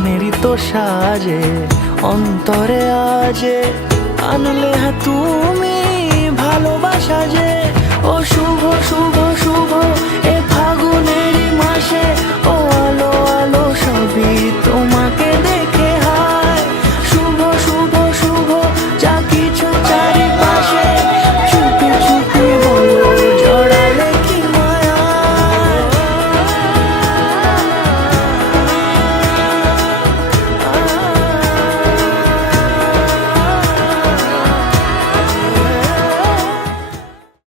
মনেরই তো সাজে অন্তরে আজে আনলে হ্যাঁ তুমি ভালোবাসা যে। ও শুভ শুভ শুভ এ ফাগুনেরই মাসে